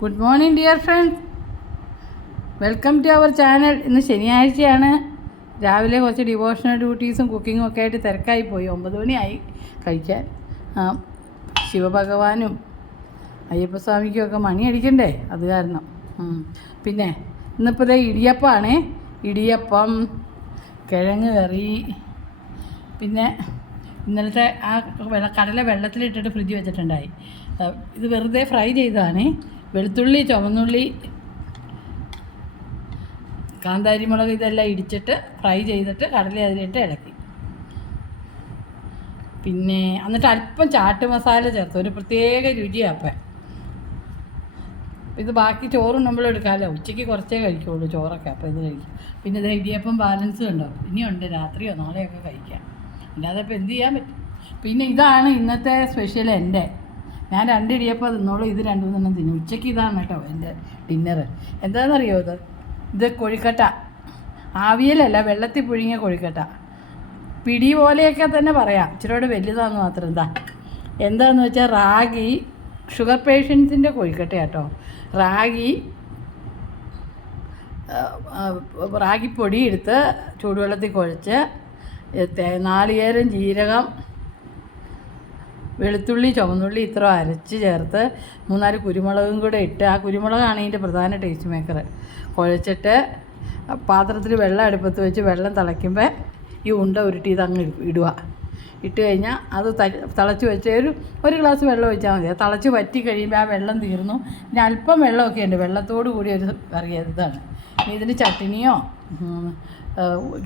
Good morning dear friends, welcome to our channel. ഇന്ന് ശനിയാഴ്ചയാണ്. രാവിലെ കുറച്ച് ഡിവോഷണൽ ഡ്യൂട്ടീസും കുക്കിങ്ങും ഒക്കെ ആയിട്ട് തിരക്കായി പോയി. 9 മണിയായി കഴിക്കാൻ. ശിവഭഗവാനും അയ്യപ്പസ്വാമിക്കും ഒക്കെ മണി അടിക്കണ്ടേ, അത് കാരണം. പിന്നെ ഇന്നിപ്പോൾ ഇടിയപ്പമാണ്. ഇടിയപ്പം, കിഴങ്ങ് കറി, പിന്നെ ഇന്നലത്തെ ആ കടല വെള്ളത്തിലിട്ടിട്ട് ഫ്രിഡ്ജ് വെച്ചിട്ടുണ്ടായി. ഇത് വെറുതെ ഫ്രൈ ചെയ്തതാണ്. വെളുത്തുള്ളി, ചുവന്നുള്ളി, കാന്താരി മുളക് ഇതെല്ലാം ഇടിച്ചിട്ട് ഫ്രൈ ചെയ്തിട്ട് കടല അതിലിട്ട് ഇളക്കി. പിന്നെ എന്നിട്ട് അല്പം ചാട്ട് മസാല ചേർത്ത്, ഒരു പ്രത്യേക രുചിയാപ്പം. ഇത് ബാക്കി ചോറും നമ്മൾ എടുക്കാമല്ലോ, ഉച്ചയ്ക്ക് കുറച്ചേ കഴിക്കുള്ളൂ ചോറൊക്കെ. അപ്പോൾ ഇത് കഴിക്കും. പിന്നെ ഇത് ഇടിയപ്പം ബാലൻസ് ഉണ്ടോ, ഇനിയുണ്ട്, രാത്രിയോ നാളെയൊക്കെ കഴിക്കാം. അല്ലാതെ ഇപ്പോൾ എന്ത് ചെയ്യാൻ പറ്റും. പിന്നെ ഇതാണ് ഇന്നത്തെ സ്പെഷ്യൽ എൻ്റെ. ഞാൻ 2 ഇടിയപ്പം തിന്നോളൂ, ഇത് 2 തിന്നും. ഉച്ചയ്ക്ക് ഇതാണ് കേട്ടോ എൻ്റെ ഡിന്നർ. എന്താണെന്നറിയോ, ഇത് കൊഴുക്കട്ട. ആവിയലല്ല, വെള്ളത്തിൽ പുഴുങ്ങിയ കൊഴുക്കട്ട. പിടി പോലെയൊക്കെ തന്നെ പറയാം, ഇച്ചിരിയോട് വലുതാന്ന് മാത്രം. എന്താണെന്ന് വെച്ചാൽ റാഗി, ഷുഗർ പേഷ്യൻസിൻ്റെ കൊഴുക്കട്ട കേട്ടോ. റാഗിപ്പൊടി എടുത്ത് ചൂടുവെള്ളത്തിൽ കുഴച്ച് നാളികേരം, ജീരകം, വെളുത്തുള്ളി, ചുവന്നുള്ളി ഇത്ര അരച്ച് ചേർത്ത് 3-4 കുരുമുളകും കൂടെ ഇട്ട്, ആ കുരുമുളകാണ് ഇതിൻ്റെ പ്രധാന ടേസ്റ്റ് മേക്കർ. കുഴച്ചിട്ട് പാത്രത്തിൽ വെള്ളം അടുപ്പത്ത് വെച്ച് വെള്ളം തിളയ്ക്കുമ്പോൾ ഈ ഉണ്ട ഉരുട്ടി ഇതങ്ങ് ഇടുക. ഇട്ട് കഴിഞ്ഞാൽ അത് തിളച്ച് വെച്ച് ഒരു ഗ്ലാസ് വെള്ളം ഒഴിച്ചാൽ മതി. അത് തിളച്ച് വറ്റി കഴിയുമ്പോൾ ആ വെള്ളം തീർന്നു. പിന്നെ അല്പം വെള്ളമൊക്കെ ഉണ്ട്, വെള്ളത്തോട് കൂടി ഒരു കറി ഇതാണ്. ഇതിന് ചട്നിയോ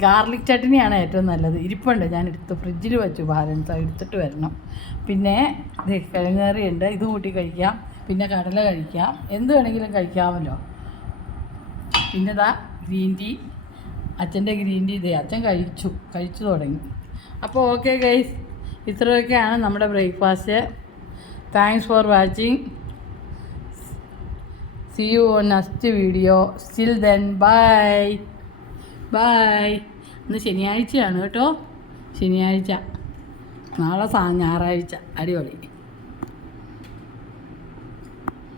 ഗാർലിക് ചട്നിയാണ് ഏറ്റവും നല്ലത്. ഇരിപ്പുണ്ട്, ഞാൻ ഫ്രിഡ്ജിൽ വെച്ചു, ബാലൻസ് എടുത്തിട്ട് വരണം. പിന്നെ കിഴങ്ങ് കറിയുണ്ട്, ഇത് കൂട്ടി കഴിക്കാം. പിന്നെ കടല കഴിക്കാം, എന്ത് വേണമെങ്കിലും കഴിക്കാമല്ലോ. പിന്നെ ഗ്രീൻ ടീ, അച്ഛൻ്റെ ഗ്രീൻ ടീ അച്ഛൻ കഴിച്ചു തുടങ്ങി. അപ്പോൾ ഓക്കെ ഗൈസ്, ഇത്രയൊക്കെയാണ് നമ്മുടെ breakfast. Thanks for watching. See you on next video. Till then, bye. ഇന്ന് ശനിയാഴ്ചയാണ് കേട്ടോ. ശനിയാഴ്ച, നാളെ ഞായറാഴ്ച. അടിപൊളി.